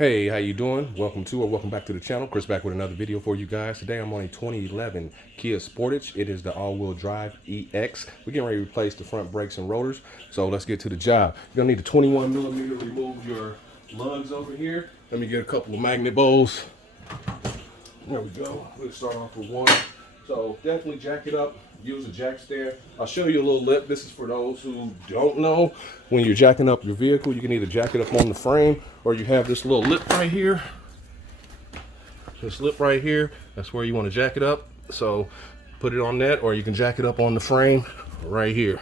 Hey, how you doing? Welcome back to the channel. Chris back with another video for you guys. Today I'm on a 2011 Kia Sportage. It is the all-wheel drive EX. We're getting ready to replace the front brakes and rotors. So let's get to the job. You're gonna need a 21 millimeter to remove your lugs over here. Let me get a couple of magnet bowls. There we go. Let's start off with one. So definitely jack it up. Use a jack stand. I'll show you a little lip. This is for those who don't know. When you're jacking up your vehicle, you can either jack it up on the frame or you have this little lip right here. This lip right here, that's where you want to jack it up. So put it on that, or you can jack it up on the frame right here.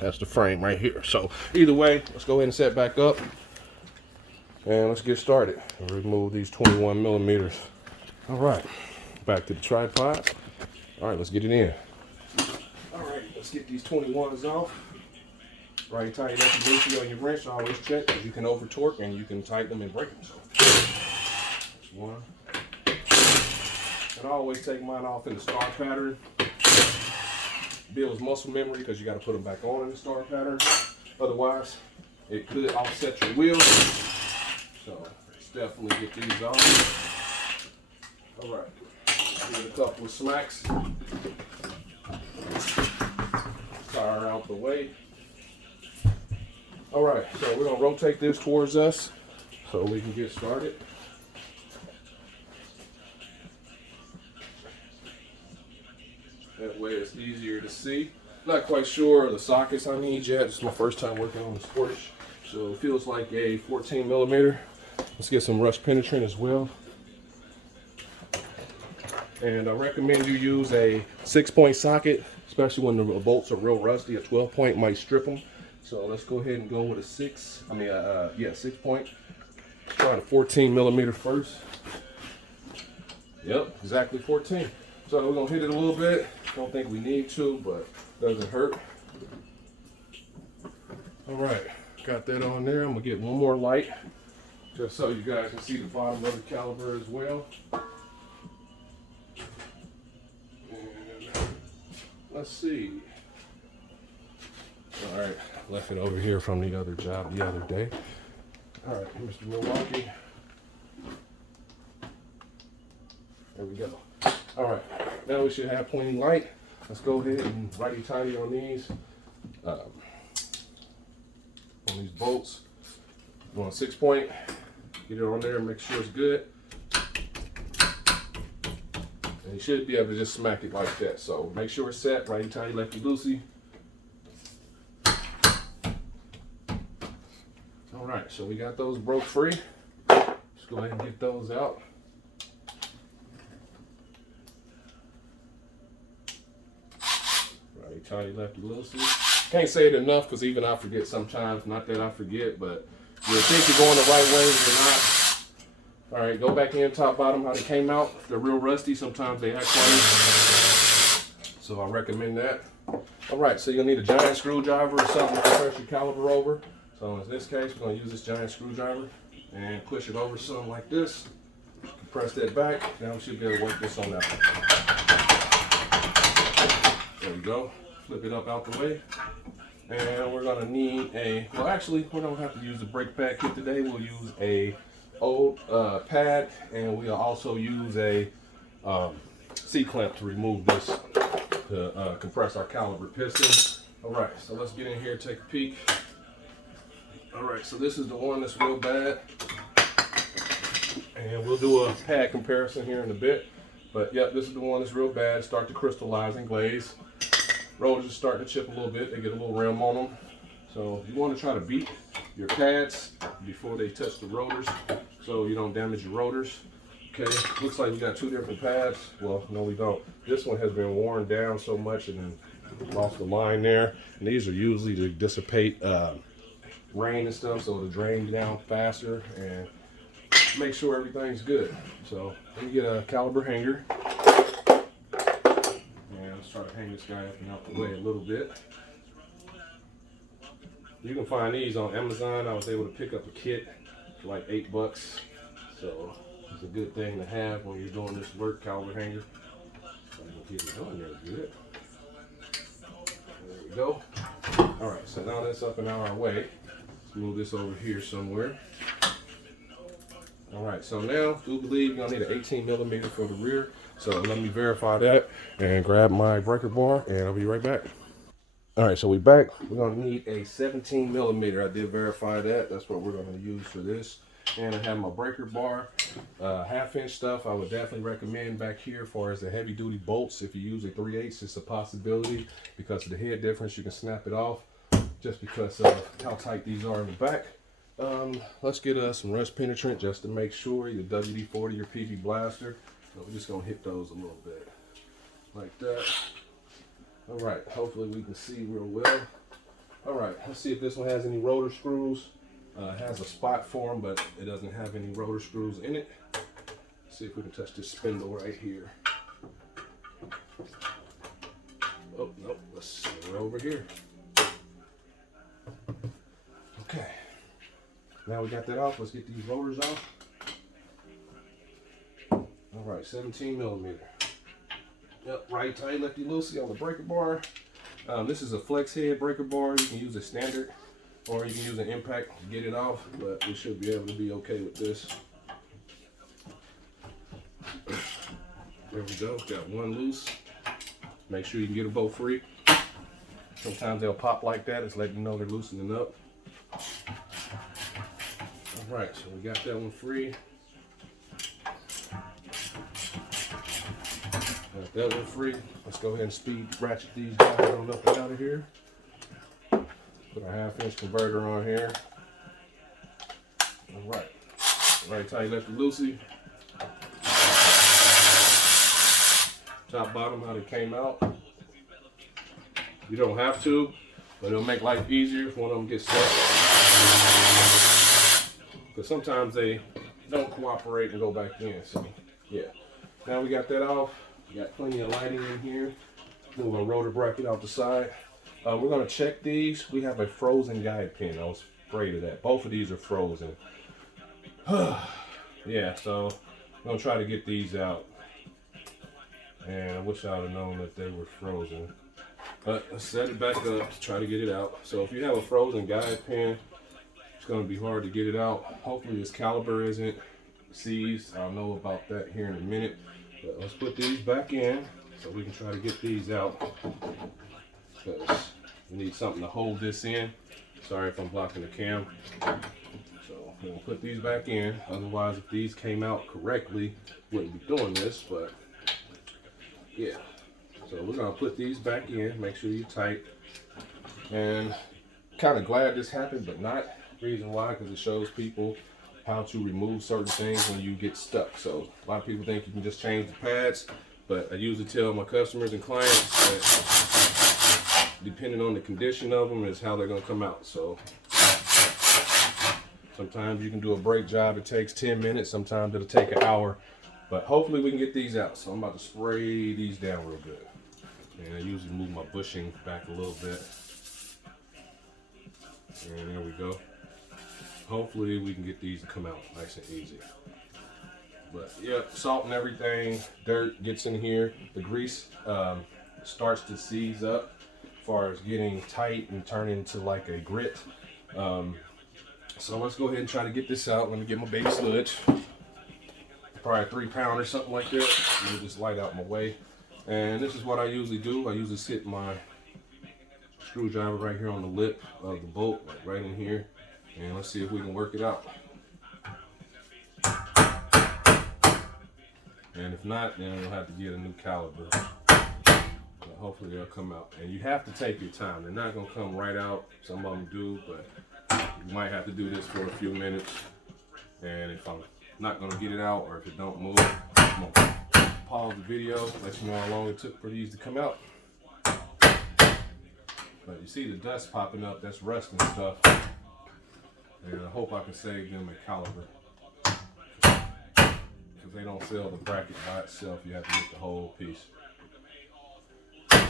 That's the frame right here. So either way, let's go ahead and set back up and let's get started. Remove these 21 millimeters. All right, back to the tripod. All right, let's get it in. All right, let's get these 21s off. Right, tighten up the loosey on your wrench. Always check, because you can over torque and you can tighten them and break them. So that's one. And I always take mine off in the star pattern. Builds muscle memory because you got to put them back on in the star pattern. Otherwise, it could offset your wheels. So let's definitely get these off. All right. Give it a couple of smacks. Tire out the way. All right, so we're gonna rotate this towards us so we can get started. That way it's easier to see. Not quite sure of the sockets I need yet. This is my first time working on the Sportage, so it feels like a 14 millimeter. Let's get some rust penetrant as well. And I recommend you use a 6-point socket, especially when the bolts are real rusty. A 12-point might strip them. So let's go ahead and go with a 6-point. Trying a 14 millimeter first. Yep, exactly 14. So we're gonna hit it a little bit. Don't think we need to, but doesn't hurt. All right, got that on there. I'm gonna get one more light, just so you guys can see the bottom of the caliper as well. Let's see. All right, left it over here from the other job the other day. All right, Mr. Milwaukee. There we go. All right, now we should have plenty light. Let's go ahead and righty-tighty on these bolts. You want a 6-point, get it on there, make sure it's good. And you should be able to just smack it like that. So make sure it's set, righty-tighty, lefty-loosey. All right, so we got those broke free. Let's go ahead and get those out. Righty-tighty, lefty-loosey. Can't say it enough because even I forget sometimes. Not that I forget, but you'll think you're going the right way when you're not. All right, go back in top bottom how they came out. If they're real rusty, sometimes they act funny. So I recommend that. All right, so you'll need a giant screwdriver or something to press your caliper over. So in this case, we're going to use this giant screwdriver and push it over something like this. Press that back. Now we should be able to work this on that one. There we go. Flip it up out the way. And we're going to need well actually, we don't have to use the brake pad kit today. We'll use a old pad, and we'll also use a C-clamp to remove this, to compress our caliper piston. All right, so let's get in here, take a peek. All right, so this is the one that's real bad, and we'll do a pad comparison here in a bit. But yep, this is the one that's real bad. Start to crystallize and glaze. Rotors are starting to chip a little bit. They get a little rim on them. So you want to try to beat your pads before they touch the rotors, so you don't damage your rotors. Okay, looks like we got two different pads. Well, no, we don't. This one has been worn down so much and then lost the line there. And these are usually to dissipate rain and stuff, so it'll drain down faster and make sure everything's good. So let me get a caliper hanger. And let's try to hang this guy up and out the way a little bit. You can find these on Amazon. I was able to pick up a kit for like $8. So it's a good thing to have when you're doing this work, caliper hanger. So I'm gonna keep it on there good. There we go. All right, so now that's up and out of our way. Let's move this over here somewhere. right, so now do believe you're gonna need an 18 millimeter for the rear. So let me verify that and grab my breaker bar, and I'll be right back. All right, so we back. We're gonna need a 17 millimeter. I did verify that. That's what we're gonna use for this. And I have my breaker bar, 1/2 inch stuff. I would definitely recommend back here as far as the heavy duty bolts. If you use a 3/8, it's a possibility because of the head difference. You can snap it off just because of how tight these are in the back. Let's get some rust penetrant just to make sure, your WD-40 or PV blaster. So we're just gonna hit those a little bit like that. All right, hopefully we can see real well. All right, let's see if this one has any rotor screws. It has a spot for them, but it doesn't have any rotor screws in it. Let's see if we can touch this spindle right here. Oh, nope, let's see, we're over here. Okay, now we got that off. Let's get these rotors off. All right, 17 millimeter. Yep, right tight, lefty loosey on the breaker bar. This is a flex head breaker bar. You can use a standard or you can use an impact to get it off, but we should be able to be okay with this. There we go, got one loose. Make sure you can get them both free. Sometimes they'll pop like that. It's letting you know they're loosening up. All right, so we got that one free. Got that one free. Let's go ahead and speed ratchet these guys on up and out of here. Put our 1/2 inch converter on here. All right. Right tight, lefty loosey. Top, bottom, how they came out. You don't have to, but it'll make life easier if one of them gets stuck. Because sometimes they don't cooperate and go back in. So, yeah. Now we got that off. We got plenty of lighting in here. Move our rotor bracket out the side. We're going to check these. We have a frozen guide pin. I was afraid of that. Both of these are frozen. Yeah, so I'm going to try to get these out. And I wish I would have known that they were frozen. But let's set it back up to try to get it out. So if you have a frozen guide pin, it's going to be hard to get it out. Hopefully this caliper isn't seized. I'll know about that here in a minute. But let's put these back in so we can try to get these out. Because we need something to hold this in. Sorry if I'm blocking the cam. So we're going to put these back in. Otherwise, if these came out correctly, wouldn't be doing this. But yeah. So we're going to put these back in. Make sure you're tight. And kind of glad this happened, but not. Reason why, because it shows people how to remove certain things when you get stuck. So a lot of people think you can just change the pads, but I usually tell my customers and clients that depending on the condition of them is how they're going to come out. So sometimes you can do a brake job, it takes 10 minutes, sometimes it'll take an hour, but hopefully we can get these out. So I'm about to spray these down real good. And I usually move my bushing back a little bit. And there we go. Hopefully we can get these to come out nice and easy. But yeah, salt and everything, dirt gets in here. The grease starts to seize up as far as getting tight and turn into like a grit. So let's go ahead and try to get this out. Let me get my baby sludge. Probably 3 pound or something like that. Move this light out my way. And this is what I usually do. I usually sit my screwdriver right here on the lip of the bolt, like right in here. And let's see if we can work it out. And if not, then we'll have to get a new caliber. But hopefully they'll come out. And you have to take your time. They're not going to come right out. Some of them do, but you might have to do this for a few minutes. And if I'm not going to get it out, or if it don't move, I'm going to pause the video, let you know how long it took for these to come out. But you see the dust popping up, that's rust and stuff. And I hope I can save them a caliber. Because they don't sell the bracket by itself, you have to get the whole piece. But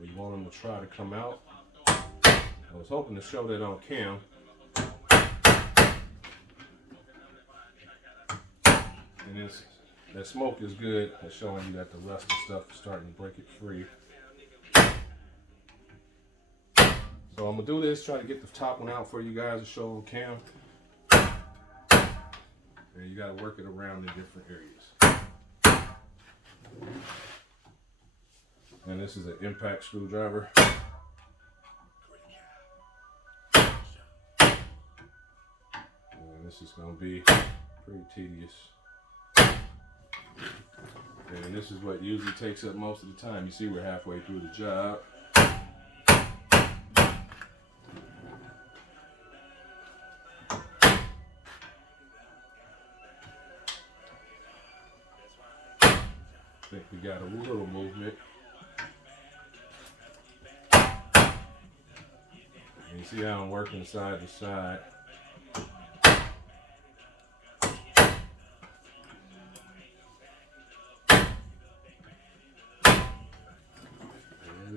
we want them to try to come out. I was hoping to show that on cam. And that smoke is good at showing you that the rust and stuff is starting to break it free. So I'm gonna do this, try to get the top one out for you guys to show on cam. you got to work it around in different areas. And this is an impact screwdriver. And this is going to be pretty tedious. And this is what usually takes up most of the time. You see, we're halfway through the job. I think we got a little movement. And you see how I'm working side to side.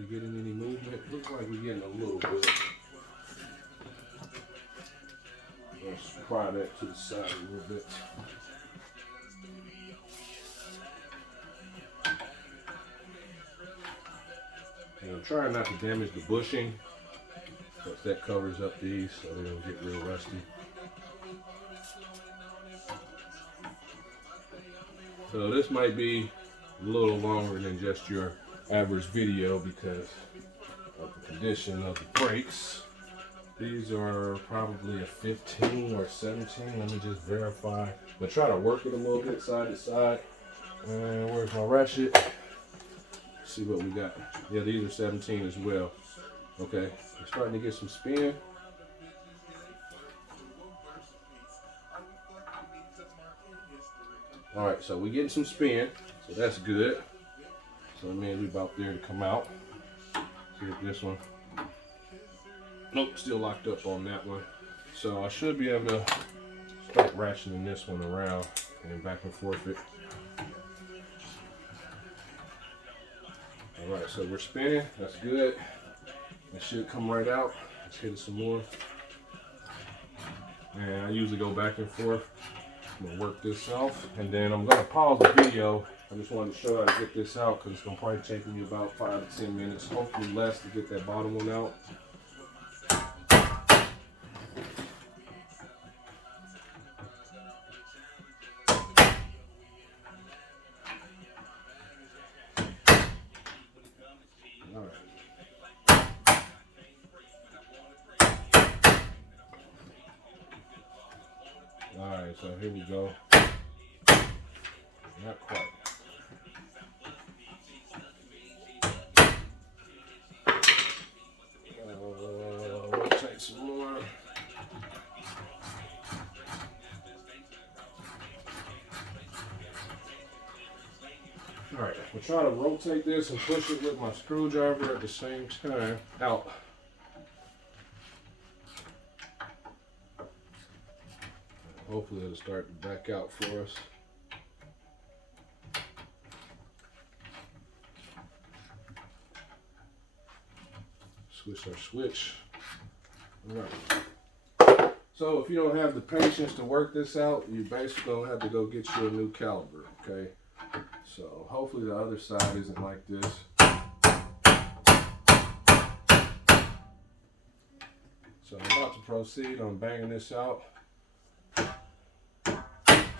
Getting any movement? Looks like we're getting a little bit. Let's pry that to the side a little bit. And I'm trying not to damage the bushing, because that covers up these so they don't get real rusty. So this might be a little longer than just your average video because of the condition of the brakes. These are probably a 15 or 17. Let me just verify. But try to work it a little bit side to side. And where's my ratchet? Let's see what we got. Yeah, these are 17 as well. Okay, we're starting to get some spin. All right, so we're getting some spin, so that's good. So that means we're about there to come out. See if this one, nope, still locked up on that one. So I should be able to start ratcheting this one around and back and forth it. All right, so we're spinning, that's good. It should come right out. Let's hit it some more. And I usually go back and forth. I'm gonna work this off and then I'm gonna pause the video. I just wanted to show you how to get this out because it's going to probably take me about 5 to 10 minutes, hopefully less, to get that bottom one out. All right, so here we go. Not quite. Rotate some more. All right, we'll try to rotate this and push it with my screwdriver at the same time out. Hopefully it'll start to back out for us. Switch our switch. All right. So if you don't have the patience to work this out, you basically gonna have to go get you a new caliper, okay? So hopefully the other side isn't like this. So I'm about to proceed on banging this out.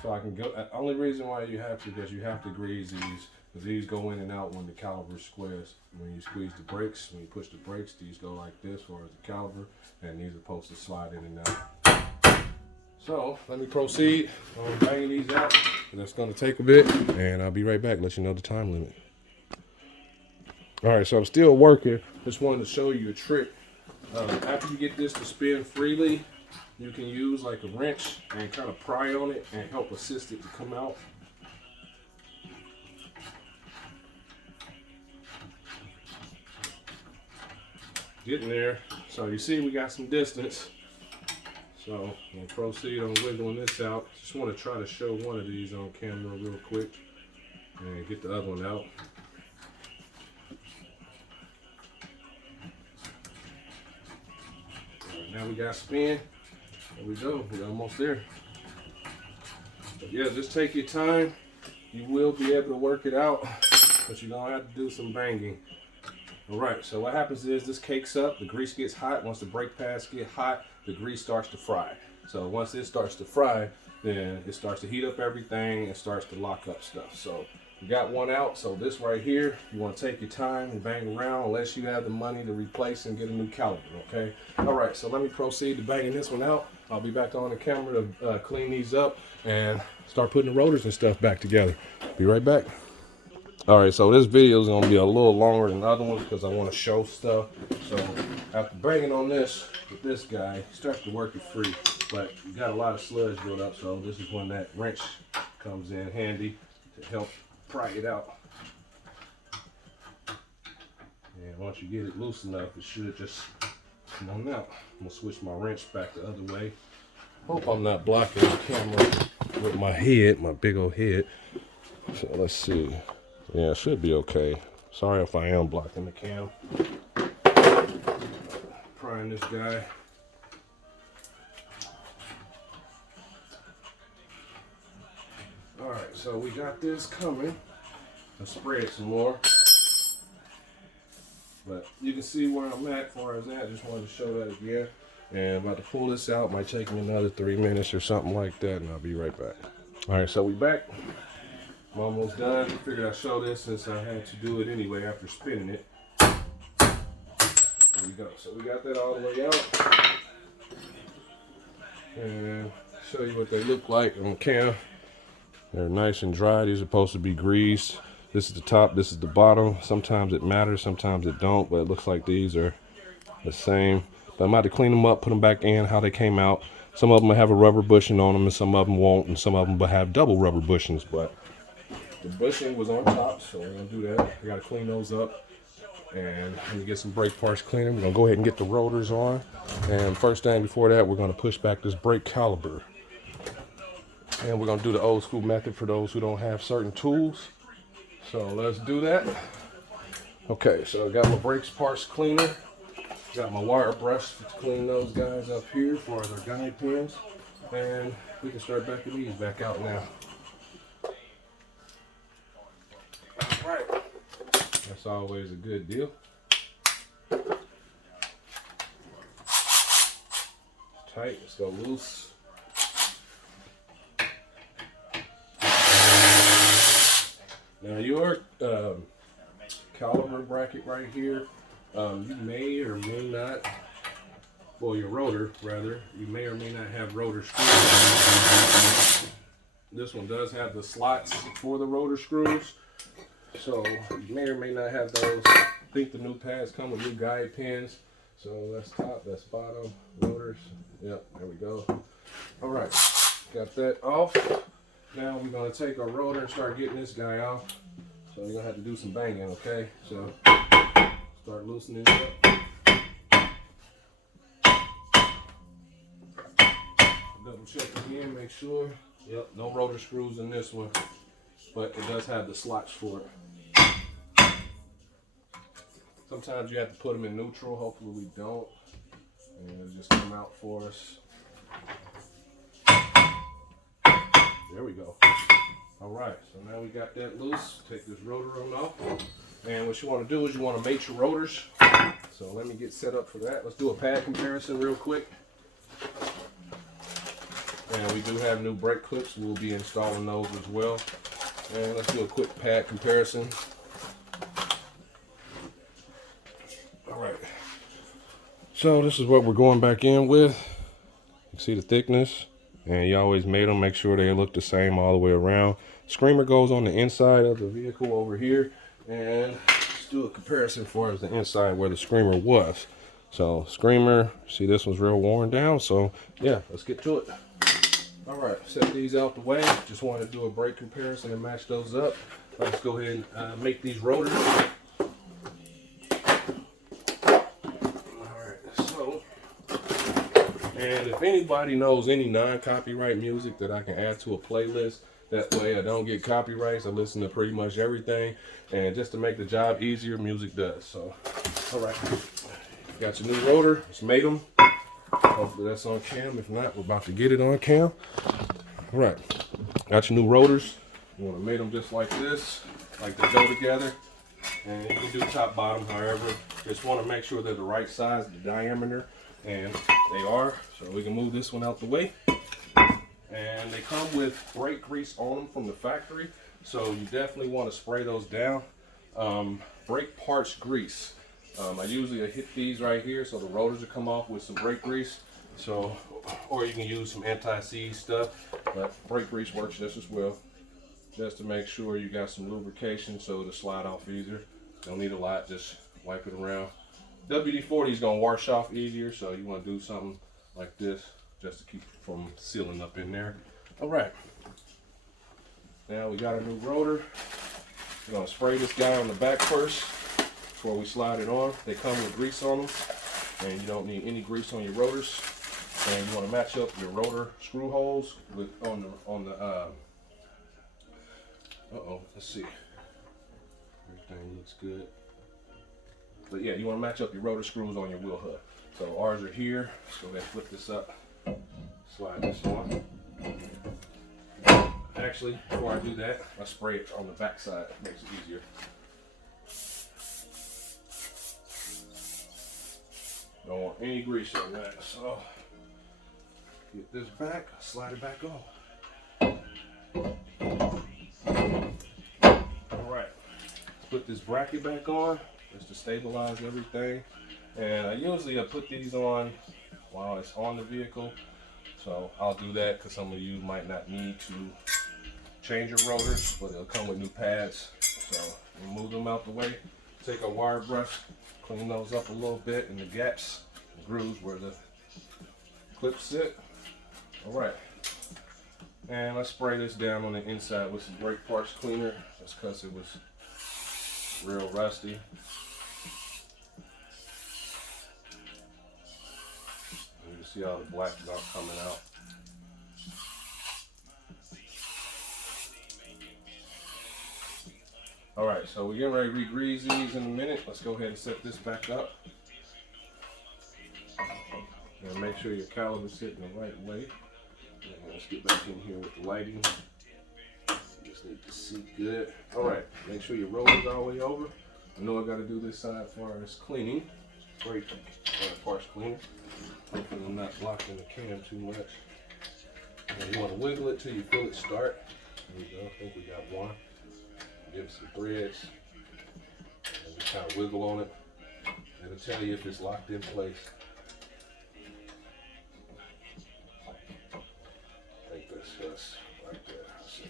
So I can go, only reason why you have to, because you have to grease these, because these go in and out when the caliper squares. When you squeeze the brakes, when you push the brakes, these go like this, or as the caliper, and these are supposed to slide in and out. So let me proceed on banging these out. And that's going to take a bit, and I'll be right back, let you know the time limit. All right, so I'm still working. Just wanted to show you a trick. After you get this to spin freely, you can use like a wrench and kind of pry on it and help assist it to come out. Getting there. So you see we got some distance. So we'll proceed on wiggling this out. Just want to try to show one of these on camera real quick and get the other one out. All right, now we got spin. There we go, we're almost there. But yeah, just take your time. You will be able to work it out, but you're gonna have to do some banging. All right, so what happens is this cakes up, the grease gets hot. Once the brake pads get hot, the grease starts to fry. So once it starts to fry, then it starts to heat up everything and starts to lock up stuff. So we got one out. So this right here, you want to take your time and bang around unless you have the money to replace and get a new caliper, okay? All right, so let me proceed to banging this one out. I'll be back on the camera to clean these up and start putting the rotors and stuff back together. Be right back. All right, so this video is gonna be a little longer than the other ones because I want to show stuff. So after banging on this with this guy, it starts to work it free, but you got a lot of sludge built up. So this is when that wrench comes in handy to help pry it out. And once you get it loose enough, it should just come on out. I'm gonna switch my wrench back the other way. Hope I'm not blocking the camera with my head, my big old head. So let's see. Yeah, it should be okay. Sorry if I am blocking the cam. Prying this guy. All right, so we got this coming. Let's spray it some more. But you can see where I'm at as far as that. I just wanted to show that again. And I'm about to pull this out. Might take me another 3 minutes or something like that, and I'll be right back. All right, so we back. I'm almost done. Figured I'd show this since I had to do it anyway after spinning it. There we go. So we got that all the way out. And show you what they look like on cam. They're nice and dry. These are supposed to be greased. This is the top, this is the bottom. Sometimes it matters, sometimes it don't, but it looks like these are the same. But I'm about to clean them up, put them back in how they came out. Some of them will have a rubber bushing on them and some of them won't, and some of them will have double rubber bushings, but the bushing was on top, so we're gonna do that. I gotta clean those up. And let me get some brake parts cleaner. We're gonna go ahead and get the rotors on. And first thing before that, we're gonna push back this brake caliper. And we're gonna do the old school method for those who don't have certain tools. So let's do that. Okay, so I got my brakes parts cleaner. Got my wire brush to clean those guys up here for their guide pins. And we can start backing these back out now. All right, that's always a good deal. Tight, let's go loose. Now your caliper bracket right here, you may or may not, well, your rotor rather, you may or may not have rotor screws. This one does have the slots for the rotor screws, so you may or may not have those. I think the new pads come with new guide pins. So that's top, that's bottom, rotors. Yep, there we go. All right, got that off. Now we're gonna take our rotor and start getting this guy off. So you're gonna have to do some banging, okay? So start loosening it up. Double check again, make sure. Yep, no rotor screws in this one, but it does have the slots for it. Sometimes you have to put them in neutral. Hopefully we don't, and it'll just come out for us. There we go. All right, so now we got that loose. Take this rotor on off. And what you want to do is you want to mate your rotors. So let me get set up for that. Let's do a pad comparison real quick. And we do have new brake clips. We'll be installing those as well. And let's do a quick pad comparison. All right. So this is what we're going back in with. You can see the thickness. And you always made them, make sure they look the same all the way around. Screamer goes on the inside of the vehicle over here. And let's do a comparison for the inside where the screamer was. So screamer, see this one's real worn down. So yeah, let's get to it. All right, set these out the way. Just wanted to do a brake comparison and match those up. Let's go ahead and make these rotors. And if anybody knows any non-copyright music that I can add to a playlist, that way I don't get copyrights. I listen to pretty much everything. And just to make the job easier, music does. So, all right. Got your new rotor. Just made them. Hopefully that's on cam. If not, we're about to get it on cam. All right. Got your new rotors. You want to make them just like this, like they go together. And you can do top, bottom, however. Just want to make sure they're the right size, the diameter. and they are, so we can move this one out the way. And they come with brake grease on them from the factory, so you definitely want to spray those down. Brake parts grease. I usually hit these right here so the rotors will come off with some brake grease. So, or you can use some anti-seize stuff, but brake grease works just as well. Just to make sure you got some lubrication so it'll slide off easier. Don't need a lot, just wipe it around. WD-40 is gonna wash off easier, so you want to do something like this just to keep it from sealing up in there. All right, now we got a new rotor. We're gonna spray this guy on the back first before we slide it on. They come with grease on them, and you don't need any grease on your rotors. And you want to match up your rotor screw holes with let's see. Everything looks good. But yeah, you want to match up your rotor screws on your wheel hub. So ours are here. Let's go ahead and flip this up. Slide this on. Actually, before I do that, I spray it on the back side. It makes it easier. Don't want any grease on that. So get this back, slide it back on. Alright, put this bracket back on just to stabilize everything. And I usually put these on while it's on the vehicle. So I'll do that because some of you might not need to change your rotors, but it'll come with new pads. So remove them out the way. Take a wire brush, clean those up a little bit in the gaps, the grooves where the clips sit. Alright, and let's spray this down on the inside with some brake parts cleaner, just because it was real rusty. You can see all the black stuff coming out. Alright, so we're getting ready to re-grease these in a minute. Let's go ahead and set this back up. And make sure your caliber's sitting the right way. And let's get back in here with the lighting. Just need to see good. Alright, make sure your rollers all the way over. I know I got to do this side as far as cleaning. Brake parts cleaner. Hopefully I'm not blocking the cam too much. And you want to wiggle it till you feel it start. There we go. I think we got one. Give it some threads. And just kind of wiggle on it. It'll tell you if it's locked in place. Right there. Let's see.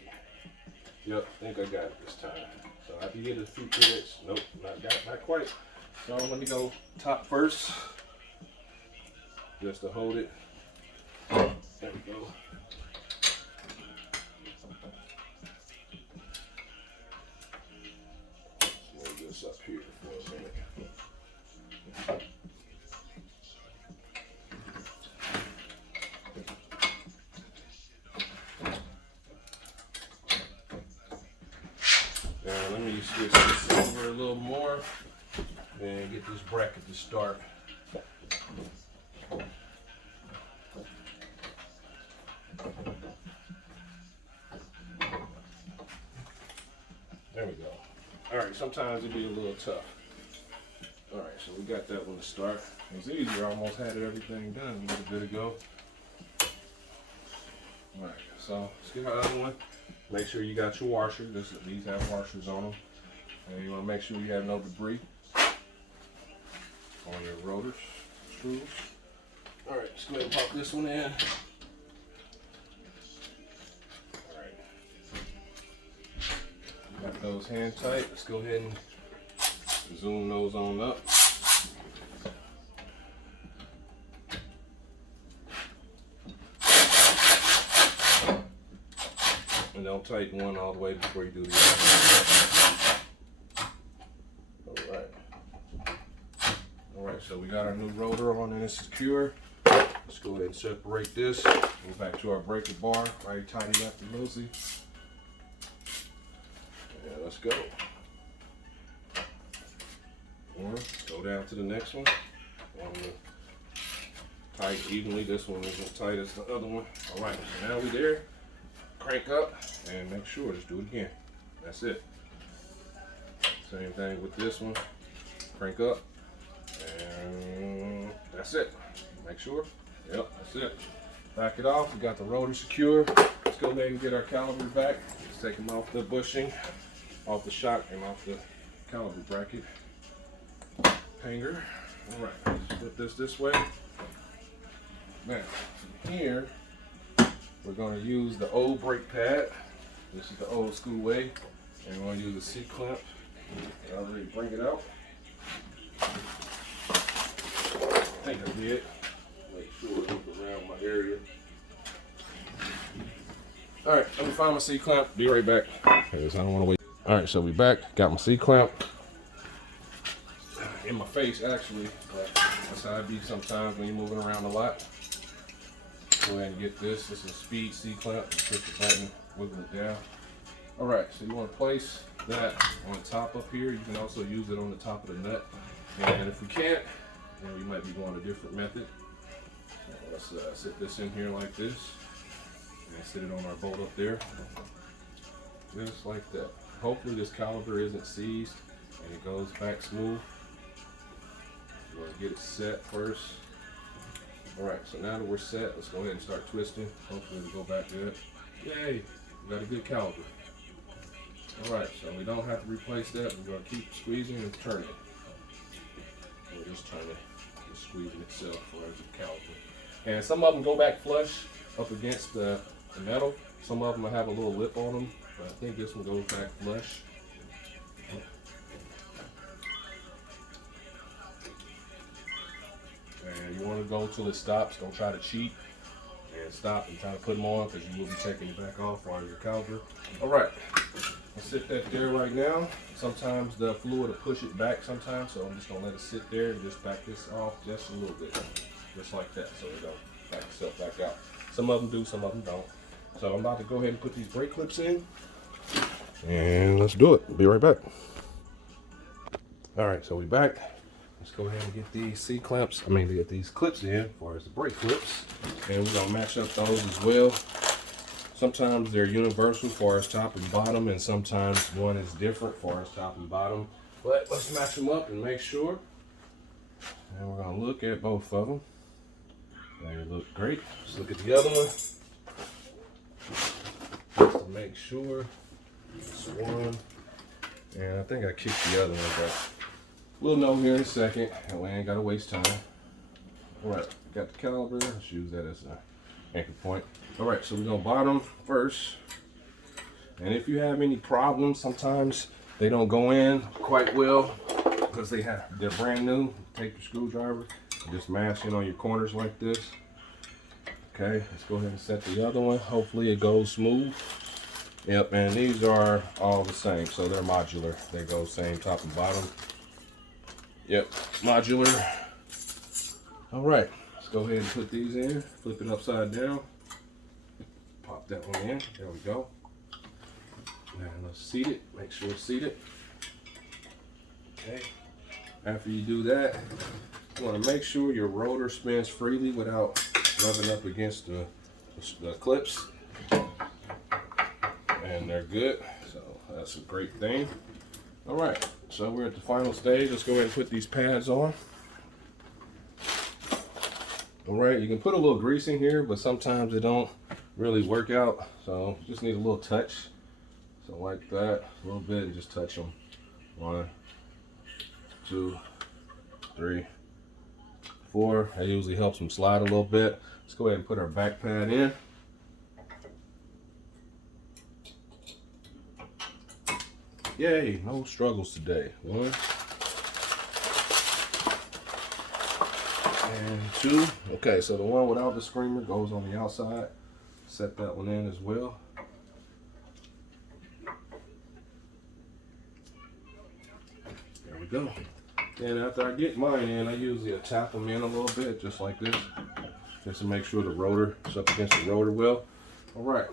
Yep, I think I got it this time. So I can get a few minutes. Nope, not quite. So let me go top first, just to hold it. There we go. Let's move this up here for a minute. Now let me switch this over a little more and get this bracket to start. There we go. Alright, sometimes it'll be a little tough. Alright, so we got that one to start. It's easier, I almost had everything done a little bit ago. Alright, so let's get our other one. Make sure you got your washer. These have washers on them. And you want to make sure you have no debris on your rotors, screws. Alright, let's go ahead and pop this one in. Alright. Got those hand tight. Let's go ahead and zoom those on up. And don't tighten one all the way before you do the other. Alright. Alright, so we got our new rotor on and it's secure. Let's go ahead and separate this. Go back to our breaker bar. Already tightened up the loosey. Yeah, let's go. Go down to the next one. One tight evenly. This one isn't tight as the other one. Alright, so now we're there. Crank up and make sure, just do it again. That's it. Same thing with this one. Crank up and that's it. Make sure. Yep, that's it. Back it off. We got the rotor secure. Let's go ahead and get our caliper back. Let's take them off the bushing, off the shock, and off the caliper bracket hanger. All right, let's put this way. Now, from here, we're going to use the old brake pad. This is the old school way. And we're going to use a C-clamp. I already bring it out. I think I did. Make sure it look around my area. All right, let me find my C-clamp. Be right back. Because I don't want to wait. All right, so we back. Got my C-clamp. In my face, actually. But that's how it be sometimes when you're moving around a lot. Go ahead and get this. This is a speed C-clamp. Push the button, wiggle it down. All right, so you want to place that on top up here. You can also use it on the top of the nut. And if we can't, then we might be going a different method. So let's sit this in here like this. And sit it on our bolt up there. Just like that. Hopefully this caliper isn't seized and it goes back smooth. You want to get it set first. Alright, so now that we're set, let's go ahead and start twisting. Hopefully it'll go back good. Yay! We got a good caliper. Alright, so we don't have to replace that. We're going to keep squeezing and turning. We're just trying to keep squeezing itself for the caliper. And some of them go back flush up against the metal. Some of them will have a little lip on them, but I think this one goes back flush. And you want to go till it stops. Don't try to cheat and stop and try to put them on because you will be taking it back off while you're caliper. All right, I'll sit that there right now. Sometimes the fluid will push it back sometimes, so I'm just gonna let it sit there and just back this off just a little bit, just like that, so it don't back itself back out. Some of them do, some of them don't. So I'm about to go ahead and put these brake clips in, and let's do it. Be right back. All right, so we back. Let's go ahead and get these C-clamps, get these clips in as far as the brake clips. And we're gonna match up those as well. Sometimes they're universal as far as top and bottom, and sometimes one is different as far as top and bottom. But let's match them up and make sure. And we're gonna look at both of them. They look great. Let's look at the other one. Just to make sure it's one. And I think I kicked the other one, but we'll know here in a second, and we ain't gotta waste time. All right, got the caliper. Let's use that as an anchor point. All right, so we're gonna bottom first. And if you have any problems, sometimes they don't go in quite well because they're brand new. Take your screwdriver and just mash in on your corners like this. Okay, let's go ahead and set the other one. Hopefully it goes smooth. Yep, and these are all the same, so they're modular. They go same top and bottom. Yep, modular. All right, let's go ahead and put these in. Flip it upside down. Pop that one in. There we go. And let's seat it. Make sure it's seated. Okay. After you do that, you want to make sure your rotor spins freely without rubbing up against the clips. And they're good, so that's a great thing. All right, so we're at the final stage. Let's go ahead and put these pads on. All right, you can put a little grease in here, but sometimes it don't really work out, so just need a little touch. So like that, a little bit, and just touch them. 1, 2, 3, 4. That usually helps them slide a little bit. Let's go ahead and put our back pad in. Yay, no struggles today. 1 and 2. Okay, so the one without the screamer goes on the outside. Set that one in as well. There we go. And after I get mine in, I usually tap them in a little bit, just like this, just to make sure the rotor is up against the rotor well. All right.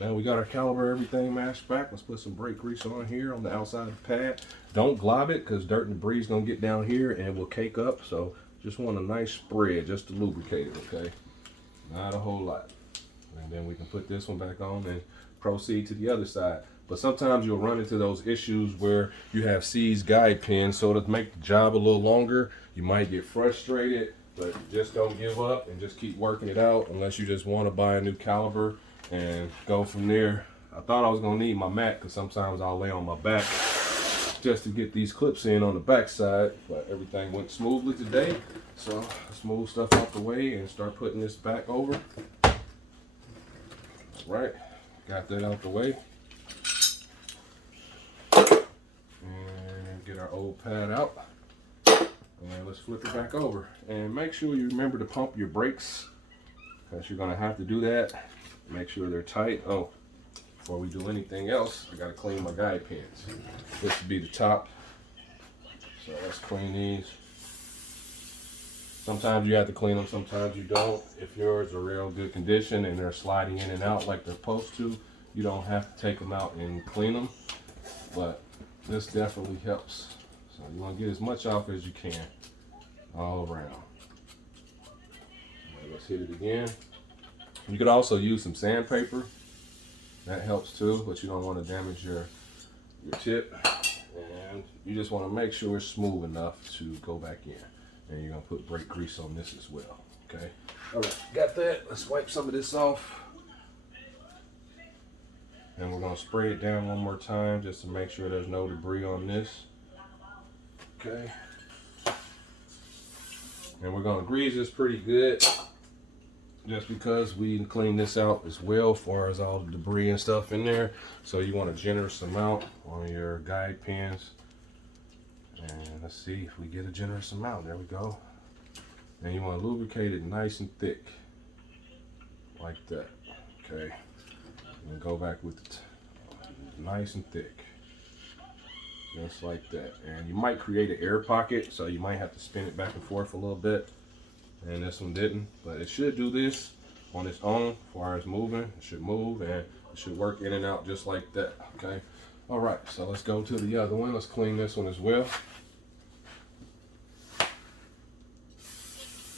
Now we got our caliper, everything mashed back. Let's put some brake grease on here on the outside of the pad. Don't glob it because dirt and debris is gonna get down here and it will cake up. So just want a nice spread just to lubricate it, okay? Not a whole lot. And then we can put this one back on and proceed to the other side. But sometimes you'll run into those issues where you have seized guide pins. So to make the job a little longer, you might get frustrated But just don't give up and just keep working it out, unless you just want to buy a new caliber and go from there. I thought I was gonna need my mat, because sometimes I'll lay on my back just to get these clips in on the back side, but everything went smoothly today. So let's move stuff out the way and start putting this back over. All right, got that out the way. And get our old pad out. And let's flip it back over. And make sure you remember to pump your brakes, because you're gonna have to do that. Make sure they're tight. Oh, before we do anything else, I gotta clean my guide pins. This would be the top. So let's clean these. Sometimes you have to clean them, sometimes you don't. If yours are real good condition and they're sliding in and out like they're supposed to, you don't have to take them out and clean them. But this definitely helps. So you want to get as much off as you can all around. Right, let's hit it again. You could also use some sandpaper. That helps too, but you don't want to damage your tip. And you just want to make sure it's smooth enough to go back in. And you're going to put brake grease on this as well. Okay. All right, got that. Let's wipe some of this off. And we're going to spray it down one more time just to make sure there's no debris on this. Okay. And we're going to grease this pretty good, just because we clean this out as well, as far as all the debris and stuff in there. So you want a generous amount on your guide pins. And let's see if we get a generous amount. There we go. And you want to lubricate it nice and thick, like that. Okay. And go back with it nice and thick, just like that. And you might create an air pocket, so you might have to spin it back and forth a little bit. And this one didn't, but it should do this on its own. As far as moving, it should move, and it should work in and out just like that. Okay. All right, so let's go to the other one. Let's clean this one as well.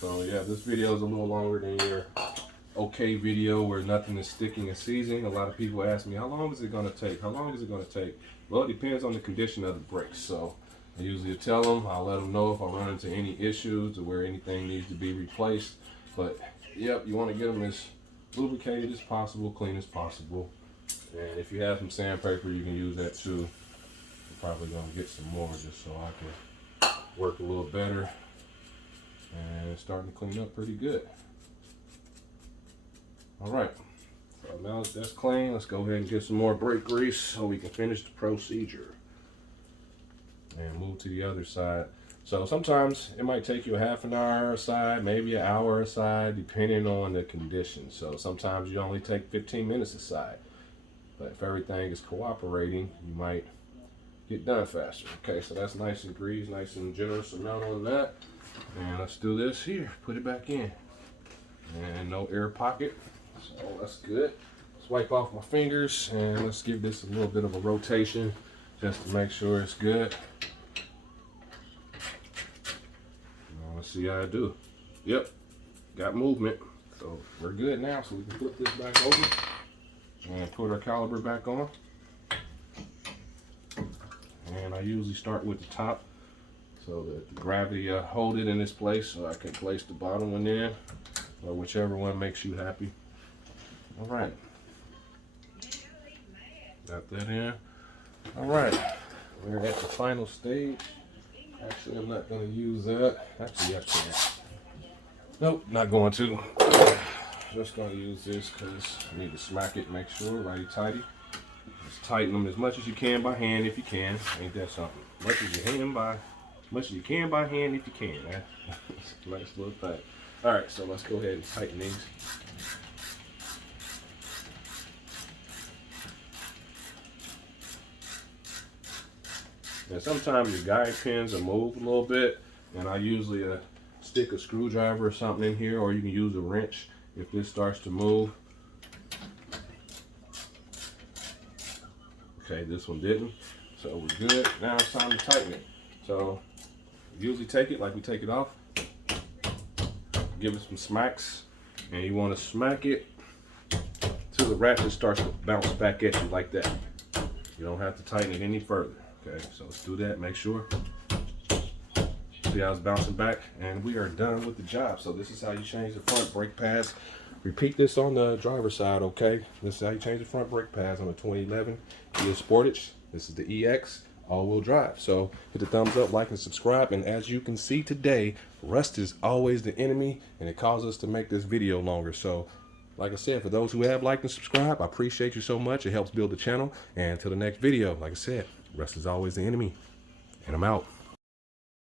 So yeah, this video is a little longer than your okay video where nothing is sticking and seizing. A lot of people ask me, how long is it going to take? How long is it going to take? Well, it depends on the condition of the brakes. So I usually tell them, I'll let them know if I run into any issues or where anything needs to be replaced. But yep, you want to get them as lubricated as possible, clean as possible. And if you have some sandpaper, you can use that too. I'm probably going to get some more just so I can work a little better. And it's starting to clean up pretty good. All right, so now that's clean. Let's go ahead and get some more brake grease so we can finish the procedure. And move to the other side. So sometimes it might take you a half an hour aside, maybe an hour aside, depending on the condition. So sometimes you only take 15 minutes aside. But if everything is cooperating, you might get done faster. Okay, so that's nice and greased, nice and generous amount on that. And let's do this here, put it back in. And no air pocket, so that's good. Let's wipe off my fingers and let's give this a little bit of a rotation just to make sure it's good. Now, let's see how I do. Yep, got movement. So we're good now, so we can flip this back over and put our caliber back on. And I usually start with the top so that the gravity hold it in its place, so I can place the bottom one in, or whichever one makes you happy. All right, got that in. All right, we're at the final stage. Actually, I'm not going to use that. Actually, yes, I can. Nope, not going to. Just going to use this because I need to smack it, make sure, righty tighty. Just tighten them as much as you can by hand if you can. Ain't that something? As much as you can by hand if you can. That's a nice little thing. All right, so let's go ahead and tighten these. And sometimes your guide pins will move a little bit, and I usually stick a screwdriver or something in here, or you can use a wrench if this starts to move. Okay, this one didn't, so we're good. Now it's time to tighten it. So usually take it like we take it off, give it some smacks, and you want to smack it till the ratchet starts to bounce back at you like that. You don't have to tighten it any further. Okay, so let's do that. Make sure. See how it's bouncing back, and we are done with the job. So this is how you change the front brake pads. Repeat this on the driver's side, okay? This is how you change the front brake pads on the 2011 Kia Sportage. This is the EX all-wheel drive. So hit the thumbs up, like, and subscribe. And as you can see today, rust is always the enemy, and it causes us to make this video longer. So like I said, for those who have liked and subscribed, I appreciate you so much. It helps build the channel. And until the next video, like I said, rust is always the enemy. And I'm out.